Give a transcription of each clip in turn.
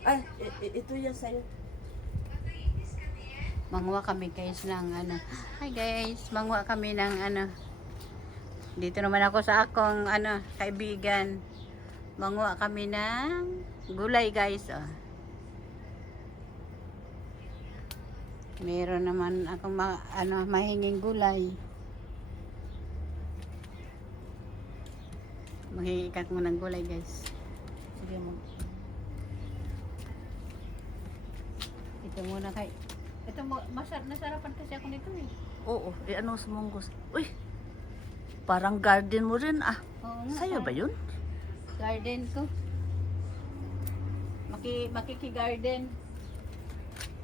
Ay, ito yan sa'yo. Manguha kami guys ng ano. Hi guys, manguha kami ng ano. Dito naman ako sa akong ano, kaibigan. Manguha kami ng gulay guys. Oh. Meron naman akong mahinging gulay. Maghihikat mo ng gulay guys. Sige mo. Ito muna kay. Ito mo, nasarapan kasi ako nito eh. Oo, ano sa munggos? Uy, parang garden mo rin ah. Oo nga, Sa'yo ba yun? Garden ko. Makiki-garden.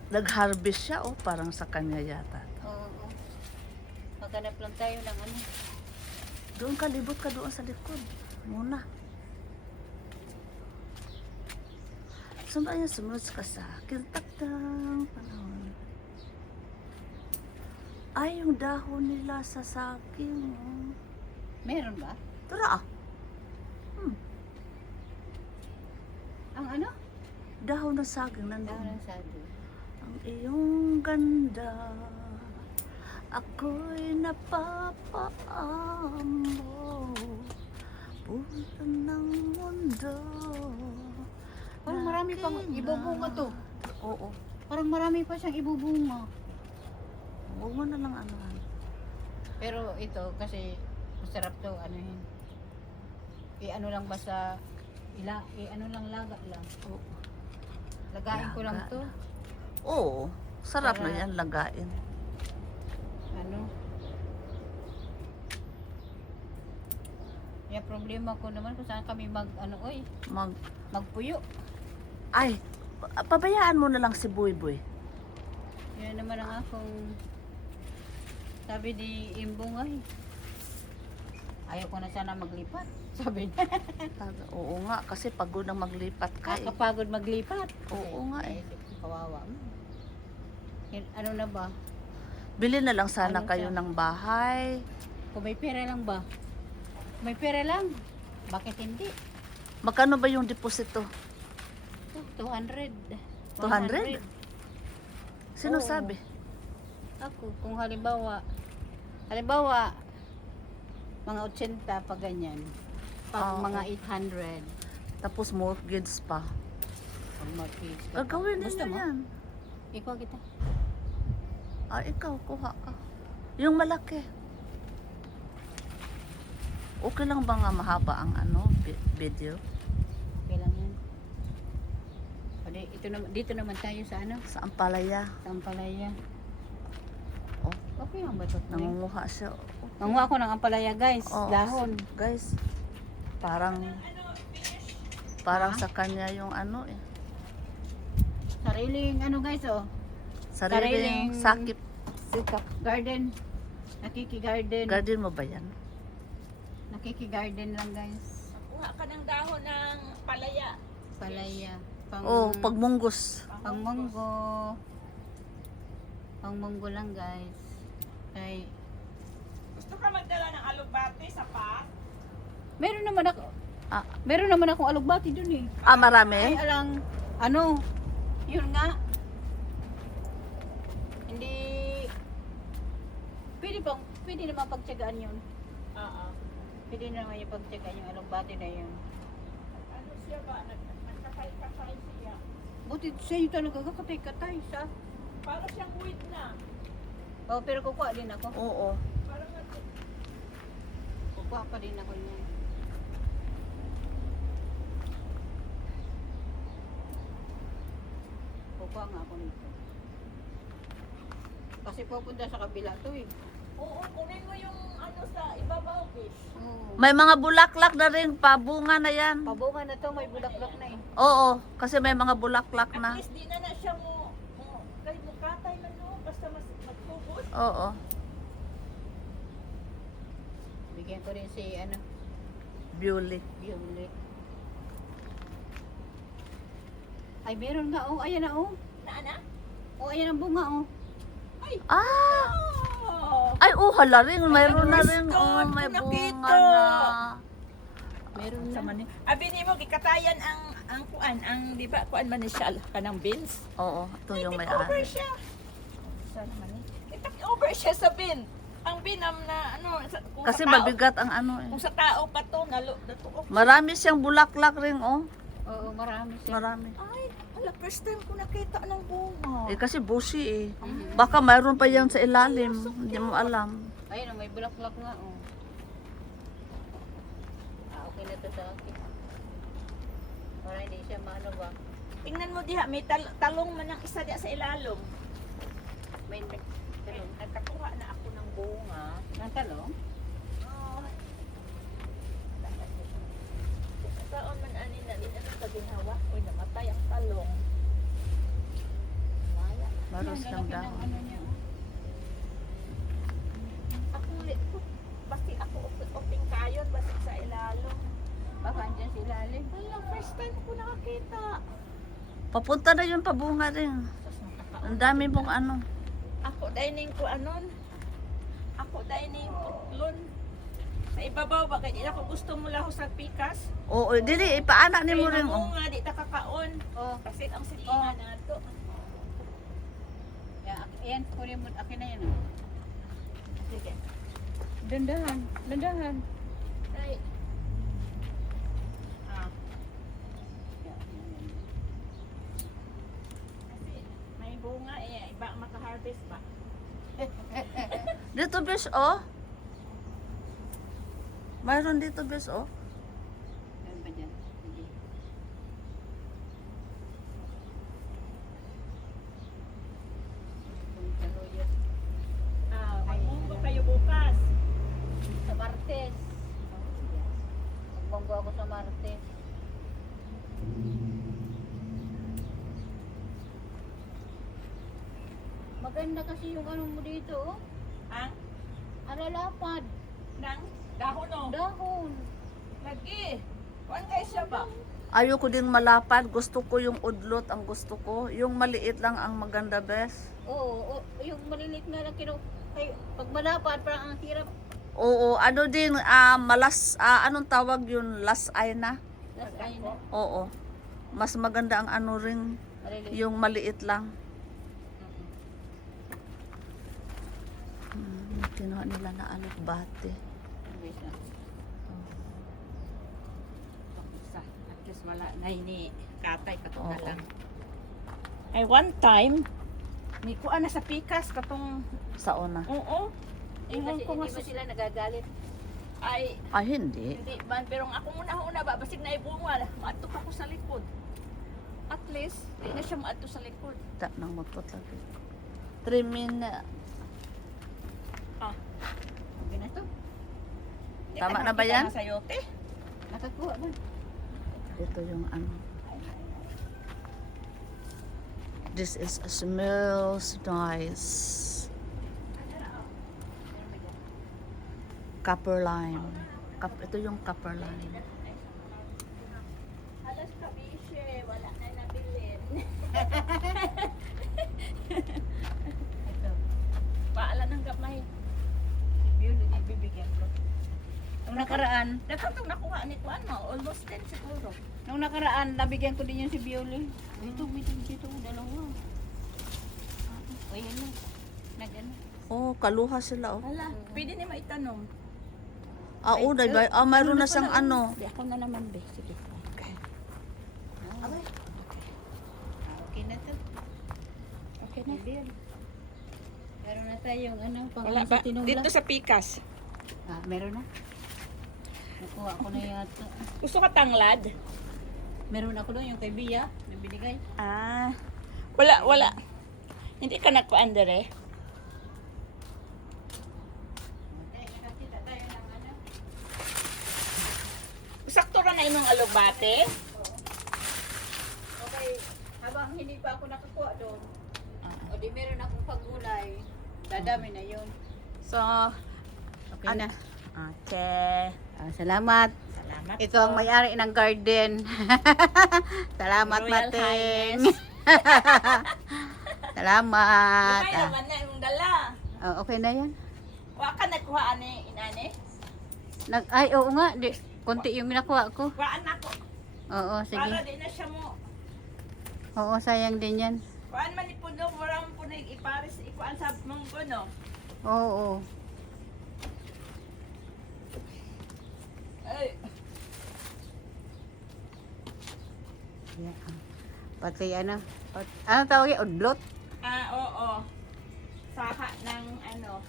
Nag-harvest siya oh, parang sa kanya yata. Oo. Maghanap lang tayo ng ano. Doon ka, libot ka doon sa likod. Muna. Sumaya sumunod ka sa akin. Takdang panahon. Ay, yung dahon nila sa saging. Oh. Meron ba? Tara ah. Ang ano? Dahon ng saging Dahon nandoon. ng saging. Ang iyong ganda, ako'y napapaamo. Punta ng mundo. Parang marami pang ibubunga to. Oo. Parang marami pa siyang ibubunga. Huwag mo na lang ano. Pero ito kasi masarap to ano yun. Ano lang ba sa ano lang laga lang. Oo. Lagain ko lang Laga. to. Oo. Sarap na Para- yan lagain. Ano? Yung problema ko naman kung saan kami magpuyo. Ay, pabayaan mo na lang si Boy Boy. Yan naman ang akong sabi ni Imbong ay. Ayaw ko na sana maglipat. Sabi niya. Oo nga, kasi pagod na maglipat ka eh. Kakapagod maglipat. Oo nga eh. Kawawa. Ano na ba? Bili na lang sana Ano kayo siya? ng bahay. Kung may pera lang ba? May pera lang. Bakit hindi? Magkano ba yung deposito? 200. 200? Sino Oo. sabi? Ako, kung halimbawa, mga 80 pa ganyan. Pag Oo. mga 800, Tapos mortgage pa. pag mortgage ka. Gagawin Gusto ninyo mo? yan. Ikaw kita. Ah, ikaw, kuha ka. Yung malaki. Okay lang ba nga mahaba ang ano, video? Okay lang yan. O, dito naman tayo sa ano? Sa Ampalaya. Sa Ampalaya. Oh, Okay lang ba ito? nangunguha siya. Nanguha ako ng Ampalaya guys. Oh, Dahon. Guys, parang sa kanya yung ano eh. Sariling ano guys oh. Sariling sakip. Sikap. Garden. Nakiki-garden. Garden mo ba yan? Nakiki-garden lang guys. Kuha ka ng dahon ng palaya. Palaya. Oh, pagmunggos. Pangmonggo. Pangmonggo lang guys. Kay Gusto ka magdala ng alugbate sa pot? meron naman ako. Ah. Meron naman akong alugbati dun eh. Ah, Ay marami? alang ano? Yun nga. Hindi pwede naman pagtiyagaan yun. Oo. Pwede naman yung pagtiyagaan yung alugbati na yun. Ano siya ba? Nagkakay-kakay siya. Buti sa'yo talaga kakatay-katay sa. Para siyang wheat na. Oh, pero kukuha din ako. Oo. Parang Kukuha pa din ako niyan. Kukuha nga ako nito. Kasi pupunta sa kabila to eh. oo, kunin mo yung ano sa ibabaw, fish. Oo. May mga bulaklak na rin pa, bunga na yan. Pabunga na to, may bulaklak na eh. Oo, kasi may mga bulaklak At na. least di na siya kahit mukatay na no, basta magpugos. Oo. Bigyan ko rin si ano, Beauty. Violet. Ay, meron nga oh, ayan na oh. Na? Oh, ayan ang bunga oh. Ah! Oh! Ay, hala rin. Mayroon na rin. Gusto, Oh, may nakita. bunga na. Meron Sa na. man abi nimo gikatayan ang kuan, ang di ba kuan man ni siya kanang beans. Oo, ito yung may Over ari. siya. Sa naman ni. Over siya sa bin. Ang binam na ano kung Kasi sa tao, mabigat ang ano eh. kung sa tao pa to natuok. Marami siyang bulaklak rin oh. Oo, marami siya. Marami. Ay, ala first time ko nakita ng bunga. Eh kasi busy eh. Baka mayroon pa yan sa ilalim. Hindi mo alam. Ayun, may bulaklak nga, oh. Okay na to sa akin. Para hindi siya maano ba? Tingnan mo diha, may talong man ang isa diha sa ilalom. May Ay, nagkakuha na ako ng bunga. ng talong? Oh. Taon man ani na di na sa ginawa. Oy, namatay ang talong. Maya. Maros Yan, lang lalaki daw. ng ano niya, oh. Ako basti ako oping kayon basti sa ilalom. Baka andyan si ilalim. Wala, first time ko nakakita. Papunta na yung pabunga rin. Sus, Ang dami mong ano. ako dining ko anon. Ako dining putlon. Sa ibabaw ba kay di ako gusto mo laho sa pikas. Oo, dili ipaanak ni mo Kaya rin oh. nga di ta kakaon. Oh, Kasi ang silingan na to. yan, kunin mo. Akin na yan, oh. Sige. Dandahan, dandahan. Ay. Ah. Kasi may bunga eh, iba maka-harvest ba? Dito bes oh. Mayroon dito bes oh. Meron ba dyan? Sige. Kung saluyot. Ah, magmunggo kayo bukas. Sa Martes. Magbanggo ako sa Martes. Maganda kasi yung ano mo dito, oh. Ang Alalapad. nang dahon no. Dahon. Lagi. Kuan kay siya ba? Ayoko din malapad. Gusto ko yung udlot ang gusto ko. Yung maliit lang ang maganda bes. Oo, yung malilit na lang pag malapad, parang ang hirap. Oo, ano din anong tawag yun? Last eye na? Last eye na. Oo. Mas maganda ang ano rin, Malilit. yung maliit lang. Kinuha nila na alugbate. Wait lang. Isa. At least wala na ini katay katong Oo. lang. Ay one time ni kuan na sa pikas katong Sa una. oo. Ingon ko nga Hindi ba sa sila nagagalit? ay Ay, hindi. hindi man pero ang ako una ba basig na ibunga maato pa ko sa likod. At least di na siya maato sa likod. Ta nang magpot lagi. 3 minutes. Ah, Okay na to. di Tama ka na ba nakita yan? na sayote? Nakakuha ba? Ito yung ano. This is smells nice. Copper lime. Ito yung copper lime. Alas kabishe, wala na nabilin. Ito. Paala ng gamay. Yun, ibibigyan ko. Nung nakaraan, Nakatong nakuha ni kuan mo, almost 10 siguro. nung nakaraan, nabigyan ko din yung si Bioli. Dito, dalawa. O yan na. Nag-ano. Oh, kaluha sila oh. Hala, pwede ni maitanong. Day ba? Mayroon na siyang ano. Di ako na naman, be. Sige. Okay. Abay. Okay na to. Okay na. Meron na tayong ano, pang Wala sa ba? tinula. Dito sa pikas. Ah, meron na. Nakuha ko na yata. Gusto ka tanglad? Meron ako doon yung kay Bia, na binigay. Ah. Wala. Hindi ka nagkuan dere. Nakakita tayo ng ano. Sakto ra na imong alugbate. Okay, habang hindi pa ako nakakuha doon, o di meron akong pagulay, dadami na yun. So, Okay na. Okay. Salamat. Salamat. Ito ang may-ari ng garden. Salamat, Royal Mating. Highness. Salamat. Okay naman na imong dala. Okay na yan. Wa ka nagkuha ani inani? Ay, oo nga. konti yung nakuha ko. Kuhaan ako. Oo, sige. Para di na siya mo. Oo, sayang din yan. Kuhaan man ipuno, marang po na iparis, ikuhaan sa munggo, no? Oo. Ay, Yeah. Pati ano tawag yung udlot? oo. Saha ng ano.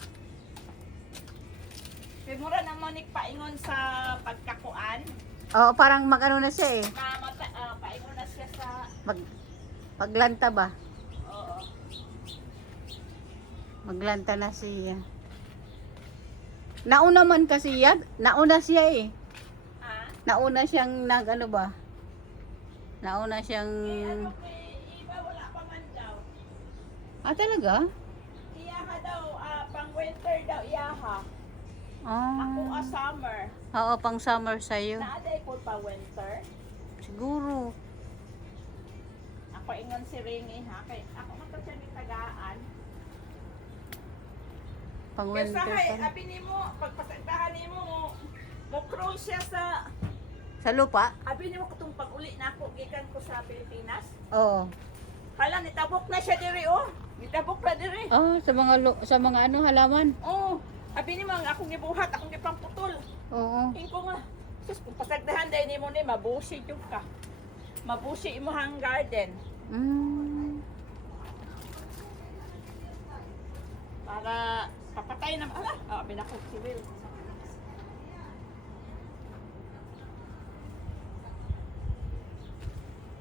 Pimura na mo paingon sa pagkakuan. Oo, parang mag-ano na siya eh. Paingon na siya sa, Maglanta ba? oo. Maglanta na siya. Nauna man kasi yan. Nauna siya eh. Ah? Nauna siyang nag-ano ba? Nauna siyang... Ano kay iba wala pa man daw. Ah, talaga? Iyaha daw, pang winter daw iyaha. Ako Ah. summer. Oo, pang summer sa'yo. Naaday ko pa winter. Siguro. Ako ingon si Ringy ha. Kay ako man to siya ni tagaan. Pang Kaya winter sa kay, pala. abi nimo, pagpasagdahan nimo mo crawl siya sa, Sa lupa? abi nimo katong pag-uli na ako gikan ko sa Pilipinas. Oo. Hala, nitabok na siya diri oh. Nitabok na diri. Oh, sa mga ano halaman. Oh, abi nimo ang akong gibuhat, akong gipangputol. Oo. Ingko nga. Sus, kung pasagdahan dahil nimo ni mabusi jud ka. Mabusi imo hang garden Mm. para papatay na binakot si Will.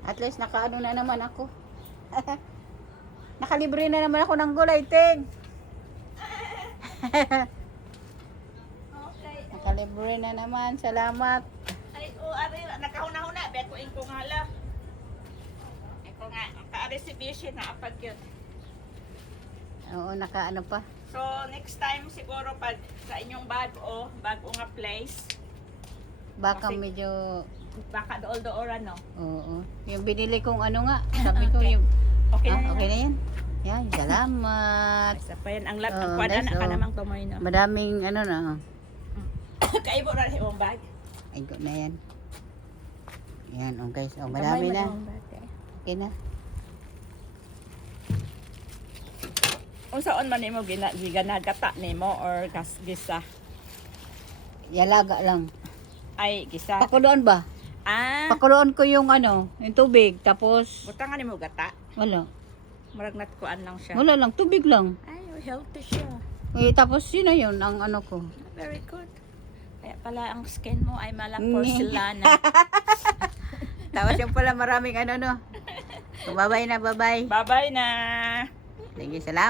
At least nakaano na naman ako. Nakalibre na naman ako ng gulay, Ting. Okay. Nakalibre na naman. Salamat. Ay, ari nakahuna-huna bet ko ingko nga la. Ingko nga ka-ari si Bishi na apag yun. Oo, nakaano pa. So next time siguro pag sa inyong bago nga place, Baka Kasi- medyo... baka dool-dooran no. Oo. Yung binili kong ano nga. Sabi ko Okay. yung... Okay na. Okay na yan. Yan, salamat. Isa pa yan ang Oh, kuwan nice, na ka oh. namang tumoy no. Madaming ano na. Kaibo ra imong bag. Ay, go na yan. Yan, oh guys. Oh, madami na. Okay na. Unsaon man nimo ginagata nimo or gisa? Yalaga lang. Ay, gisa. Pakuluan ba? Ah, Pakuluan ko yung ano, yung tubig. Tapos, butangan nimo gata. wala. Murag natkuan lang siya. Wala lang, tubig lang. Ay, healthy siya. Eh, tapos yun na yun, ang ano ko. Very good. Kaya pala ang skin mo ay malang Nge. porcelana. Tapos yung pala maraming ano no. So, bye-bye na, bye-bye. Bye-bye na. Sige, salamat.